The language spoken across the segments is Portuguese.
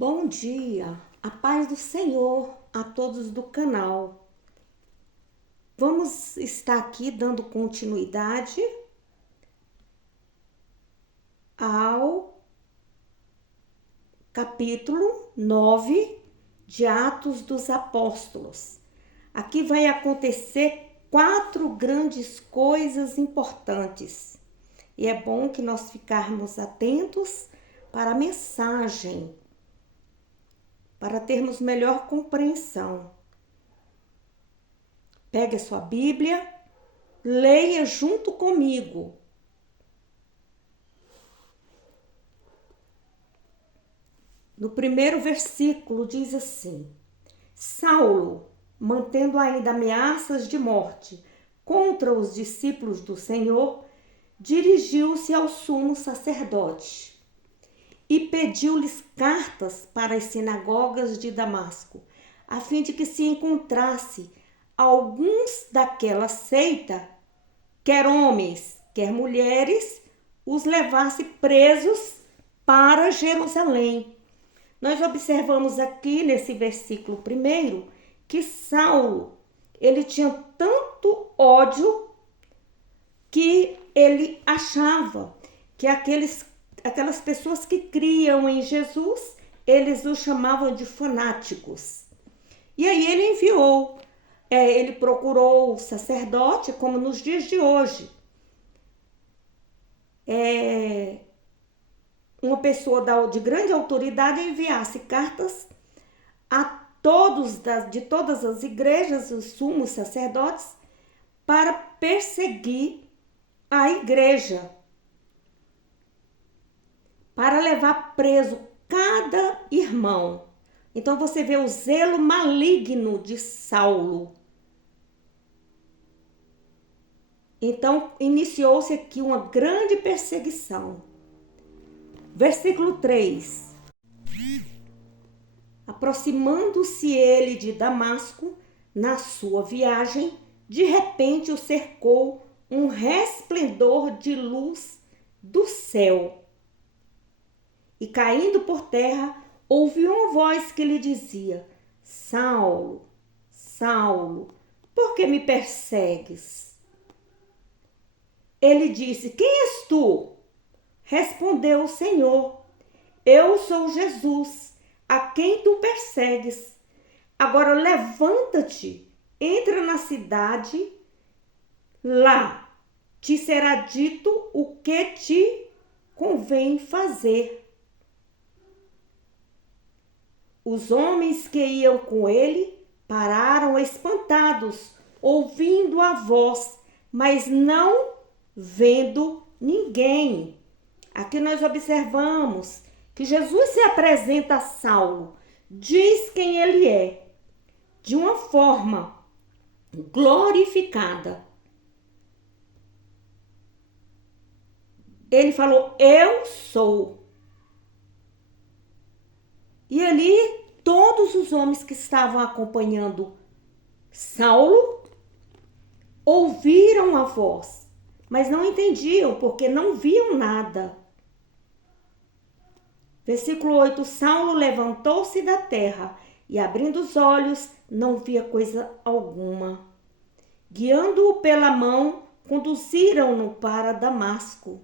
Bom dia, a paz do Senhor a todos do canal. Vamos estar aqui dando continuidade ao capítulo 9 de Atos dos Apóstolos. Aqui vai acontecer 4 grandes coisas importantes e é bom que nós ficarmos atentos para a mensagem, para termos melhor compreensão. Pegue a sua Bíblia, leia junto comigo. No primeiro versículo diz assim: Saulo, mantendo ainda ameaças de morte contra os discípulos do Senhor, dirigiu-se ao sumo sacerdote e pediu-lhes cartas para as sinagogas de Damasco, a fim de que se encontrasse alguns daquela seita, quer homens, quer mulheres, os levasse presos para Jerusalém. Nós observamos aqui nesse versículo primeiro que Saulo, ele tinha tanto ódio que ele achava que aquelas pessoas que criam em Jesus, eles os chamavam de fanáticos. E aí ele procurou o sacerdote, como nos dias de hoje. Uma pessoa de grande autoridade enviasse cartas a todos de todas as igrejas, os sumos sacerdotes, para perseguir a igreja, para levar preso cada irmão. Então você vê o zelo maligno de Saulo. Então iniciou-se aqui uma grande perseguição. Versículo 3. Aproximando-se ele de Damasco, na sua viagem, de repente o cercou um resplendor de luz do céu. E caindo por terra, ouviu uma voz que lhe dizia: Saulo, Saulo, por que me persegues? Ele disse: Quem és tu? Respondeu o Senhor: Eu sou Jesus, a quem tu persegues. Agora levanta-te, entra na cidade, lá te será dito o que te convém fazer. Os homens que iam com ele pararam espantados, ouvindo a voz, mas não vendo ninguém. Aqui nós observamos que Jesus se apresenta a Saulo, diz quem ele é, de uma forma glorificada. Ele falou: Eu sou. E ali, todos os homens que estavam acompanhando Saulo ouviram a voz, mas não entendiam, porque não viam nada. Versículo 8: Saulo levantou-se da terra e, abrindo os olhos, não via coisa alguma. Guiando-o pela mão, conduziram-no para Damasco.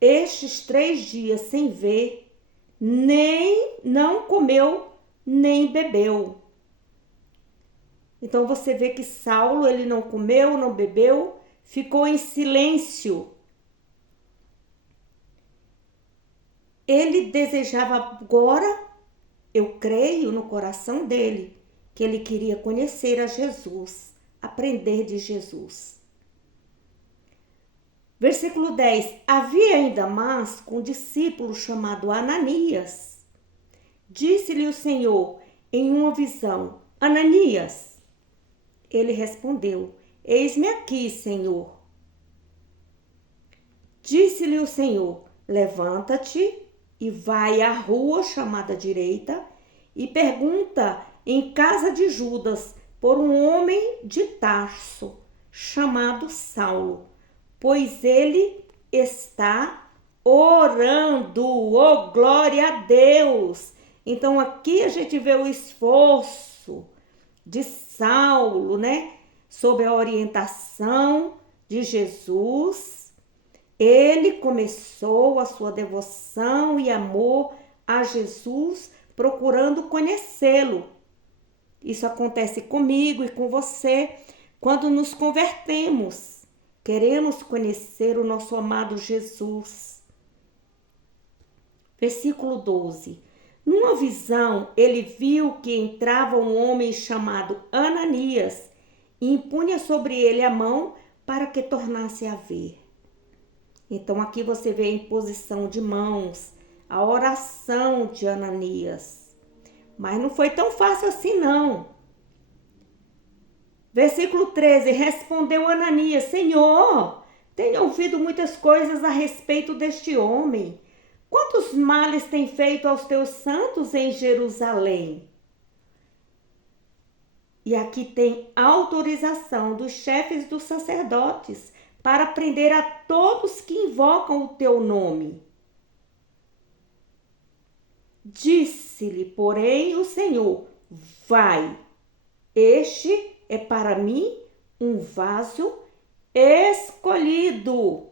Estes 3 dias sem ver, nem não comeu, nem bebeu. Então você vê que Saulo, ele não comeu, não bebeu, ficou em silêncio. Ele desejava agora, eu creio no coração dele, que ele queria conhecer a Jesus, aprender de Jesus. Versículo 10. Havia em Damasco um discípulo chamado Ananias. Disse-lhe o Senhor em uma visão: Ananias. Ele respondeu: Eis-me aqui, Senhor. Disse-lhe o Senhor: Levanta-te e vai à rua chamada direita e pergunta em casa de Judas por um homem de Tarso chamado Saulo, pois ele está orando. Oh, glória a Deus! Então aqui a gente vê o esforço de Saulo, né? Sob a orientação de Jesus, ele começou a sua devoção e amor a Jesus, procurando conhecê-lo. Isso acontece comigo e com você quando nos convertemos. Queremos conhecer o nosso amado Jesus. Versículo 12. Numa visão, ele viu que entrava um homem chamado Ananias e impunha sobre ele a mão para que tornasse a ver. Então aqui você vê a imposição de mãos, a oração de Ananias. Mas não foi tão fácil assim não. Versículo 13, respondeu Ananias: Senhor, tenho ouvido muitas coisas a respeito deste homem. Quantos males tem feito aos teus santos em Jerusalém? E aqui tem autorização dos chefes dos sacerdotes para prender a todos que invocam o teu nome. Disse-lhe, porém, o Senhor: vai, este é para mim um vaso escolhido.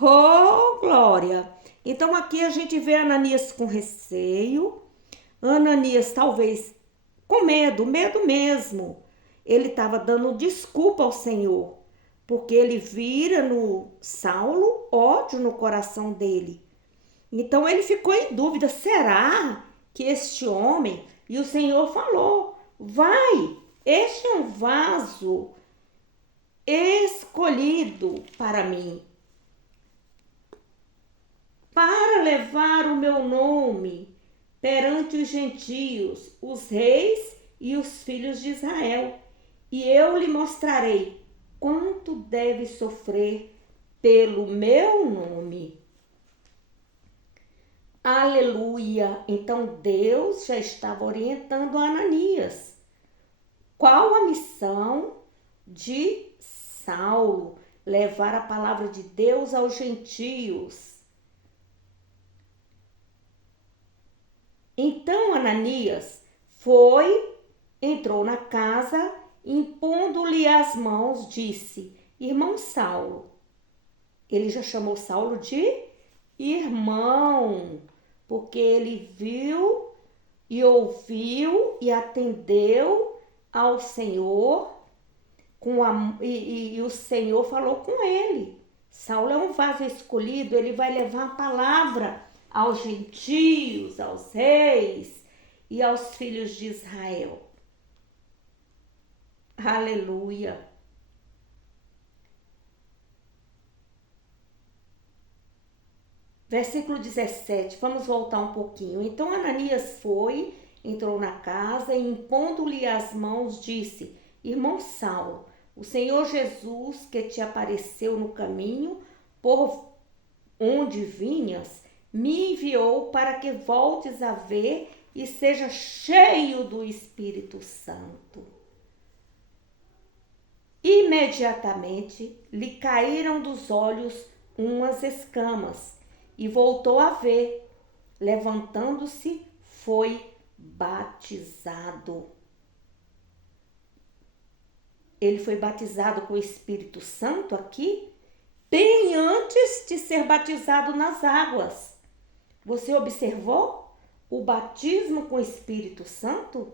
Oh, glória! Então aqui a gente vê Ananias com receio, Ananias talvez com medo mesmo. Ele estava dando desculpa ao Senhor, porque ele vira no Saulo ódio no coração dele. Então ele ficou em dúvida, será que este homem... E o Senhor falou, vai, este é um vaso escolhido para mim, para levar o meu nome perante os gentios, os reis e os filhos de Israel. E eu lhe mostrarei quanto deve sofrer pelo meu nome. Aleluia! Então Deus já estava orientando Ananias. Qual a missão de Saulo? Levar a palavra de Deus aos gentios. Então Ananias entrou na casa, impondo-lhe as mãos, disse: Irmão Saulo. Ele já chamou Saulo de irmão, porque ele viu e ouviu e atendeu ao Senhor, e o Senhor falou com ele. Saulo é um vaso escolhido, ele vai levar a palavra aos gentios, aos reis e aos filhos de Israel. Aleluia! Versículo 17, vamos voltar um pouquinho. Então Ananias entrou na casa e impondo-lhe as mãos, disse: Irmão Saulo, o Senhor Jesus que te apareceu no caminho por onde vinhas, me enviou para que voltes a ver e seja cheio do Espírito Santo. Imediatamente lhe caíram dos olhos umas escamas e voltou a ver. Levantando-se, foi batizado. Ele foi batizado com o Espírito Santo aqui, bem antes de ser batizado nas águas. Você observou o batismo com o Espírito Santo?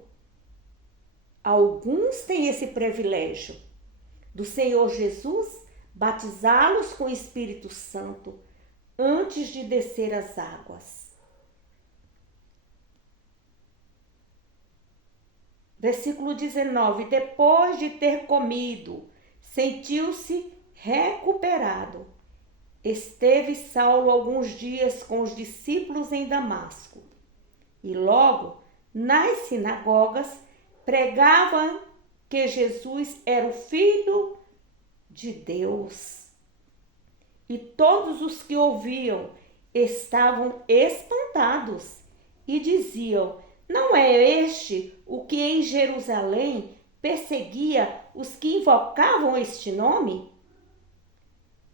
Alguns têm esse privilégio do Senhor Jesus batizá-los com o Espírito Santo antes de descer as águas. Versículo 19. Depois de ter comido, sentiu-se recuperado. Esteve Saulo alguns dias com os discípulos em Damasco. E logo, nas sinagogas, pregava que Jesus era o Filho de Deus. E todos os que ouviam estavam espantados e diziam: não é este o que em Jerusalém perseguia os que invocavam este nome?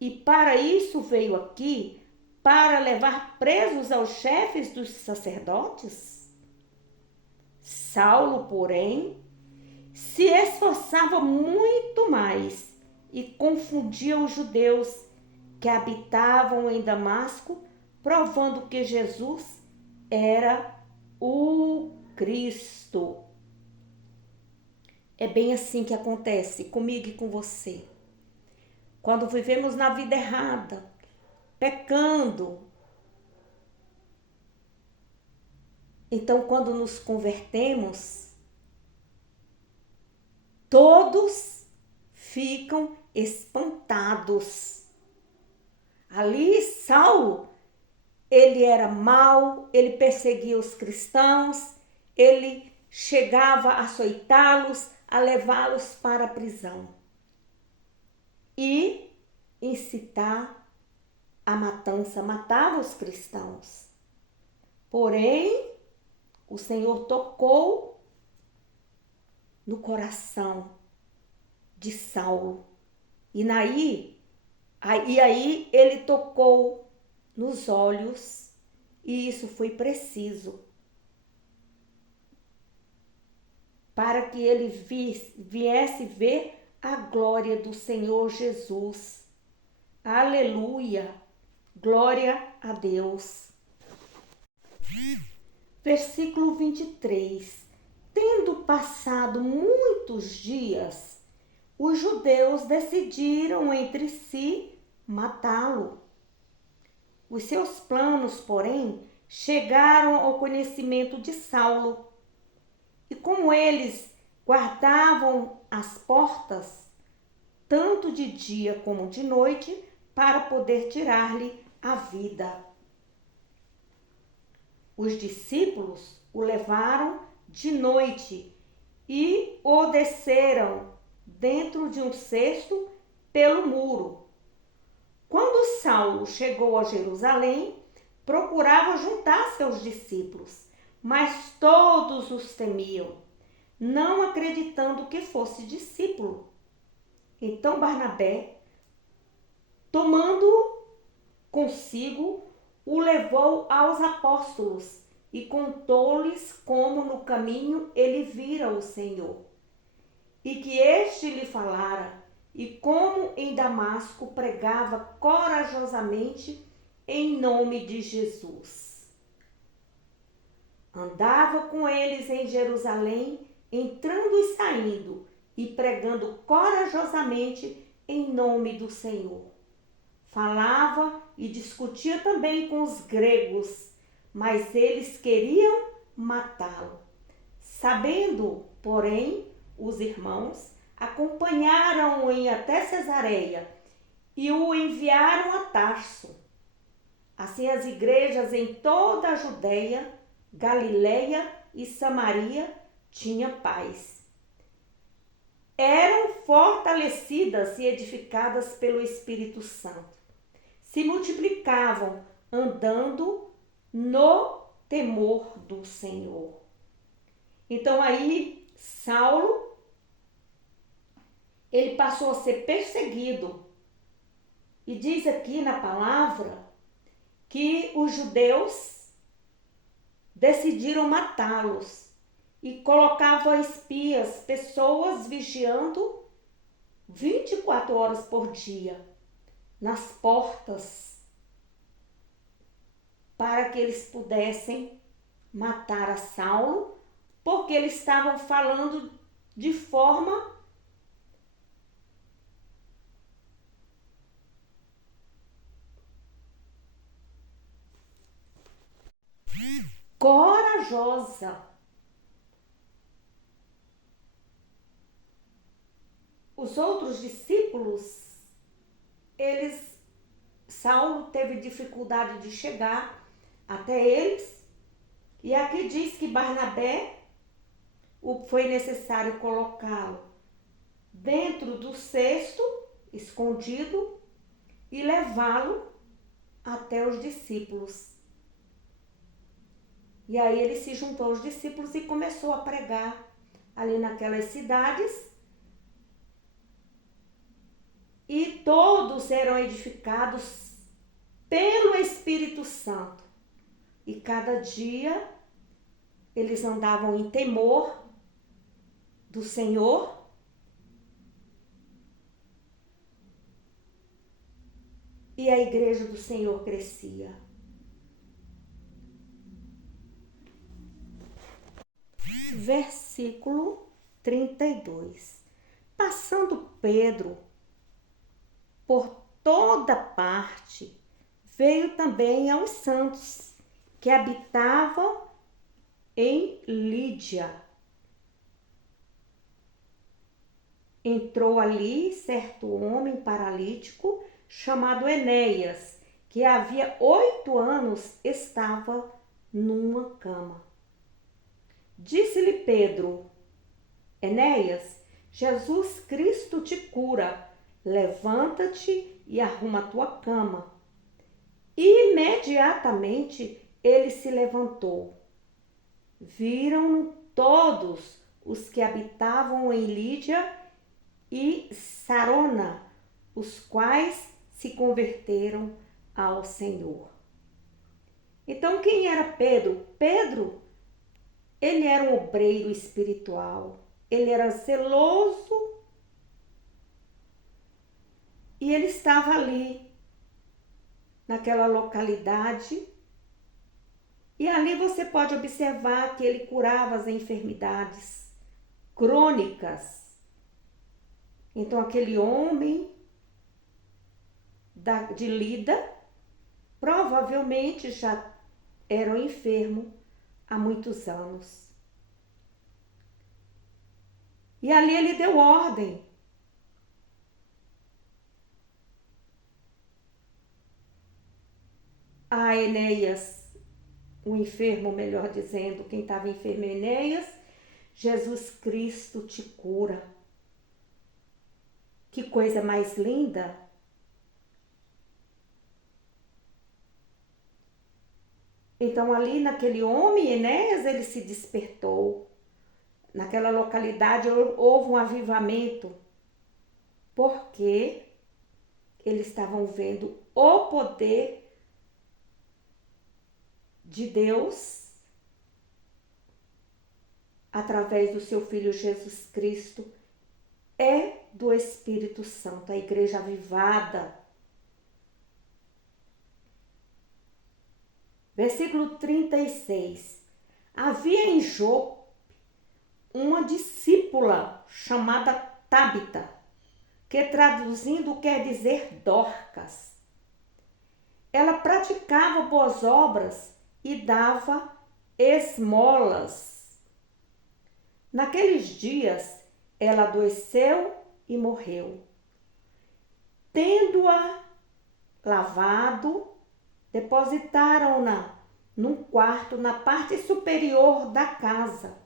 E para isso veio aqui, para levar presos aos chefes dos sacerdotes? Saulo, porém, se esforçava muito mais e confundia os judeus que habitavam em Damasco, provando que Jesus era o Cristo. É bem assim que acontece comigo e com você. Quando vivemos na vida errada, pecando, então quando nos convertemos, todos ficam espantados. Ali, Saulo, ele era mau, ele perseguia os cristãos, ele chegava a açoitá-los, a levá-los para a prisão e incitar a matança, matava os cristãos. Porém, o Senhor tocou no coração de Saulo. E aí ele tocou nos olhos, e isso foi preciso para que ele viesse ver a glória do Senhor Jesus. Aleluia! Glória a Deus. Versículo 23. Tendo passado muitos dias, os judeus decidiram entre si matá-lo. Os seus planos, porém, chegaram ao conhecimento de Saulo. E como eles guardavam as portas, tanto de dia como de noite, para poder tirar-lhe a vida. Os discípulos o levaram de noite e o desceram dentro de um cesto pelo muro. Quando Saulo chegou a Jerusalém, procurava juntar seus discípulos, mas todos os temiam, não acreditando que fosse discípulo. Então Barnabé, tomando consigo, o levou aos apóstolos e contou-lhes como no caminho ele vira o Senhor, e que este lhe falara, e como em Damasco pregava corajosamente em nome de Jesus. Andava com eles em Jerusalém, entrando e saindo, e pregando corajosamente em nome do Senhor. Falava e discutia também com os gregos, mas eles queriam matá-lo. Sabendo, porém, os irmãos acompanharam-o até Cesareia e o enviaram a Tarso. Assim as igrejas em toda a Judeia, Galileia e Samaria tinham paz. Eram fortalecidas e edificadas pelo Espírito Santo. Se multiplicavam, andando no temor do Senhor. Então aí, Saulo, ele passou a ser perseguido. E diz aqui na palavra que os judeus decidiram matá-los e colocavam espias, pessoas vigiando 24 horas por dia nas portas para que eles pudessem matar a Saulo, porque eles estavam falando de forma corajosa. Os outros discípulos, Saulo teve dificuldade de chegar até eles, e aqui diz que Barnabé foi necessário colocá-lo dentro do cesto, escondido, e levá-lo até os discípulos. E aí ele se juntou aos discípulos e começou a pregar ali naquelas cidades. E todos eram edificados pelo Espírito Santo. E cada dia eles andavam em temor do Senhor. E a igreja do Senhor crescia. Versículo 32. Passando Pedro por toda parte, veio também aos santos que habitavam em Lídia. Entrou ali certo homem paralítico chamado Enéas, que havia 8 anos estava numa cama. Disse-lhe Pedro: Enéas, Jesus Cristo te cura, levanta-te e arruma a tua cama. E imediatamente ele se levantou. Viram-no todos os que habitavam em Lídia e Sarona, os quais se converteram ao Senhor. Então, quem era Pedro? Pedro, ele era um obreiro espiritual. Ele era zeloso e ele estava ali, naquela localidade. E ali você pode observar que ele curava as enfermidades crônicas. Então, aquele homem de Lida provavelmente já era um enfermo há muitos anos. E ali ele deu ordem a Enéas, o enfermo, melhor dizendo, quem estava enfermo é Enéas: Jesus Cristo te cura. Que coisa mais linda! Então ali naquele homem, Enéas, ele se despertou. Naquela localidade houve um avivamento, porque eles estavam vendo o poder de Deus através do seu Filho Jesus Cristo, do Espírito Santo, a igreja avivada. Versículo 36. Havia em Jope uma discípula chamada Tábita, que traduzindo quer dizer Dorcas. Ela praticava boas obras e dava esmolas. Naqueles dias, ela adoeceu e morreu. Tendo-a lavado, depositaram-na num quarto na parte superior da casa.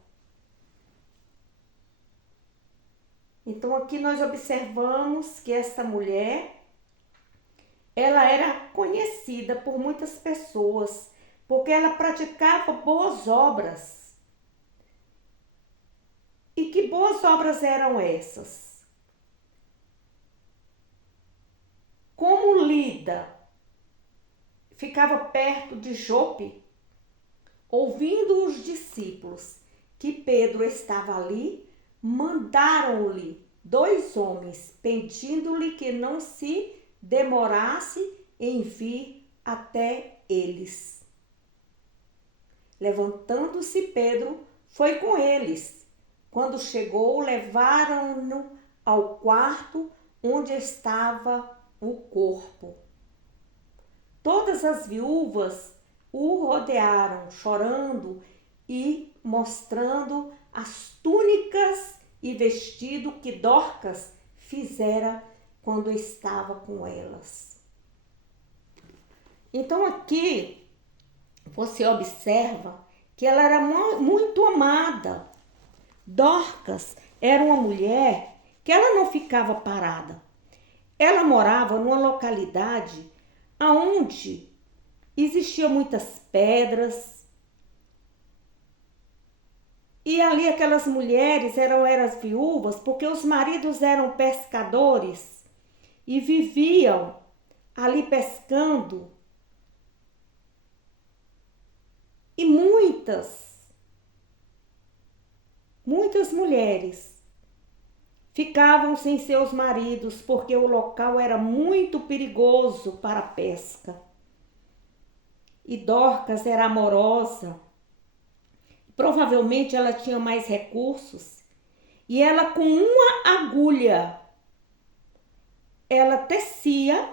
Então aqui nós observamos que essa mulher, ela era conhecida por muitas pessoas, porque ela praticava boas obras. E que boas obras eram essas? Como Lida ficava perto de Jope, ouvindo os discípulos que Pedro estava ali, mandaram-lhe 2 homens, pedindo-lhe que não se demorasse em vir até eles. Levantando-se Pedro, foi com eles. Quando chegou, levaram-no ao quarto onde estava o corpo. Todas as viúvas o rodearam, chorando e mostrando as túnicas e vestido que Dorcas fizera quando estava com elas. Então aqui você observa que ela era muito amada. Dorcas era uma mulher que ela não ficava parada. Ela morava numa localidade onde existiam muitas pedras. E ali aquelas mulheres eram viúvas porque os maridos eram pescadores e viviam ali pescando E muitas mulheres ficavam sem seus maridos porque o local era muito perigoso para a pesca. E Dorcas era amorosa, provavelmente ela tinha mais recursos, e ela com uma agulha, ela tecia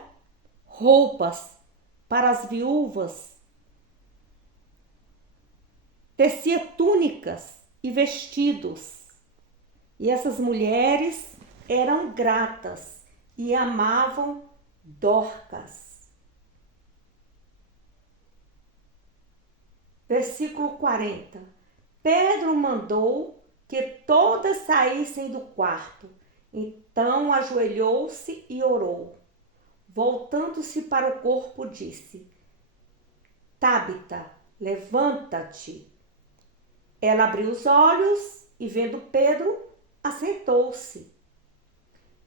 roupas para as viúvas, tecia túnicas e vestidos. E essas mulheres eram gratas e amavam Dorcas. Versículo 40. Pedro mandou que todas saíssem do quarto. Então ajoelhou-se e orou. Voltando-se para o corpo, disse: Tábita, levanta-te. Ela abriu os olhos e, vendo Pedro, assentou-se.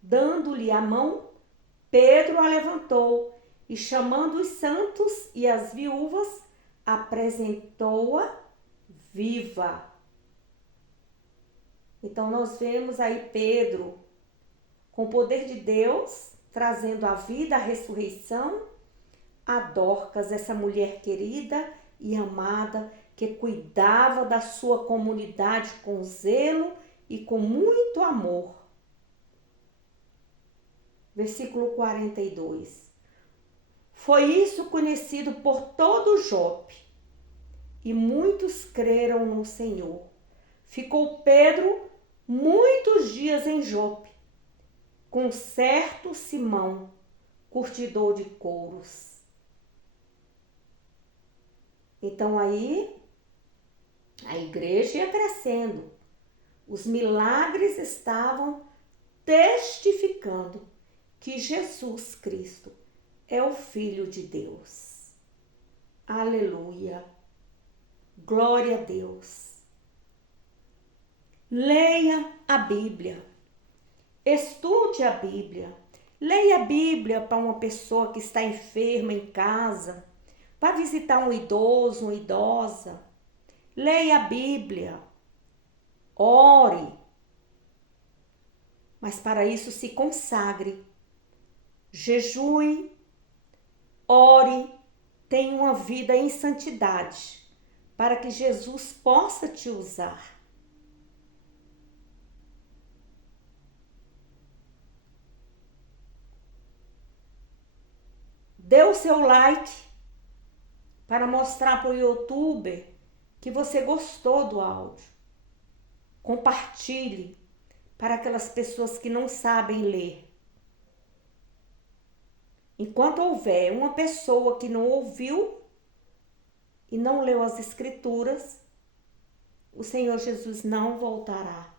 Dando-lhe a mão, Pedro a levantou e, chamando os santos e as viúvas, apresentou-a viva. Então nós vemos aí Pedro, com o poder de Deus, trazendo a vida, a ressurreição, a Dorcas, essa mulher querida e amada, que cuidava da sua comunidade com zelo e com muito amor. Versículo 42. Foi isso conhecido por todo Jope, e muitos creram no Senhor. Ficou Pedro muitos dias em Jope, com certo Simão, curtidor de couros. Então aí a igreja ia crescendo. Os milagres estavam testificando que Jesus Cristo é o Filho de Deus. Aleluia. Glória a Deus. Leia a Bíblia. Estude a Bíblia. Leia a Bíblia para uma pessoa que está enferma em casa, para visitar um idoso, uma idosa. Leia a Bíblia. Ore. Mas para isso se consagre. Jejue. Ore. Tenha uma vida em santidade, para que Jesus possa te usar. Dê o seu like para mostrar para o YouTuber que você gostou do áudio. Compartilhe para aquelas pessoas que não sabem ler. Enquanto houver uma pessoa que não ouviu e não leu as Escrituras, o Senhor Jesus não voltará.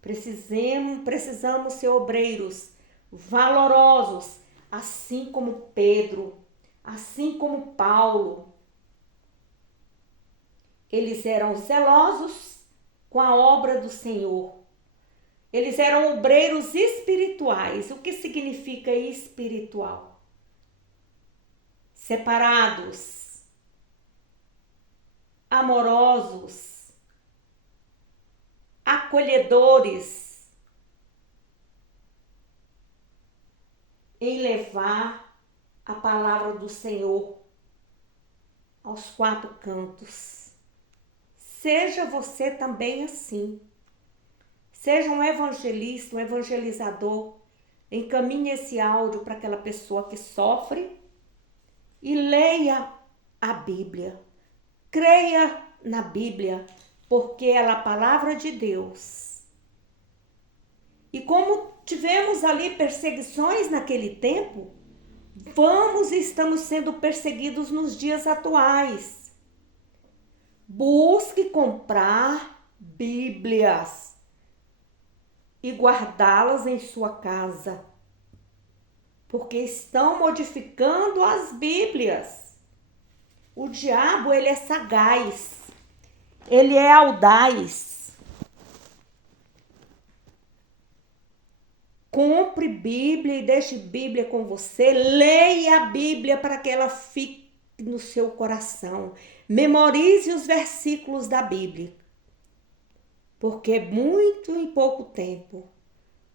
Precisamos ser obreiros valorosos, assim como Pedro, assim como Paulo. Eles eram zelosos com a obra do Senhor. Eles eram obreiros espirituais. O que significa espiritual? Separados, amorosos, acolhedores, em levar a palavra do Senhor aos quatro cantos. Seja você também assim. Seja um evangelista, um evangelizador. Encaminhe esse áudio para aquela pessoa que sofre e leia a Bíblia. Creia na Bíblia, porque ela é a palavra de Deus. E como tivemos ali perseguições naquele tempo, estamos sendo perseguidos nos dias atuais. Busque comprar Bíblias e guardá-las em sua casa, porque estão modificando as Bíblias. O diabo, ele é sagaz, ele é audaz. Compre Bíblia e deixe Bíblia com você. Leia a Bíblia para que ela fique no seu coração. Memorize os versículos da Bíblia, porque muito em pouco tempo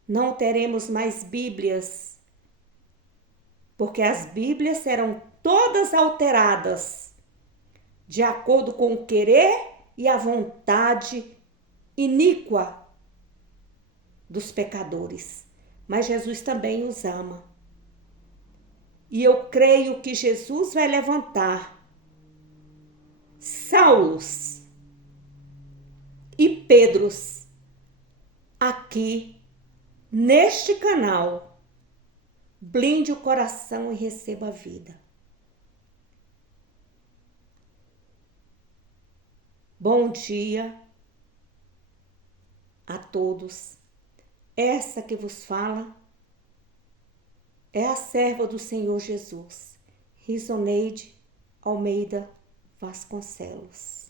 não teremos mais Bíblias, porque as Bíblias serão todas alteradas de acordo com o querer e a vontade iníqua dos pecadores. Mas Jesus também os ama. E eu creio que Jesus vai levantar Saulos e Pedros aqui neste canal. Blinde o coração e receba a vida. Bom dia a todos. Essa que vos fala é a serva do Senhor Jesus, Risoneide Almeida Vasconcelos.